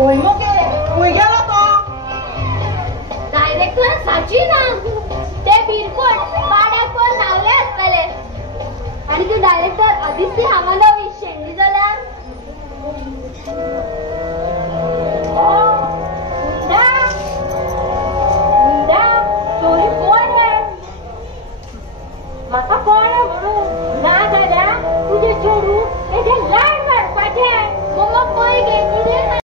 ओय मोगे ओय गेला तो डायरेक्टर साची ना ते बिरकोट पाड्यात कोण नावले असतले आणि ते डायरेक्टर आधीच ते आम्हाला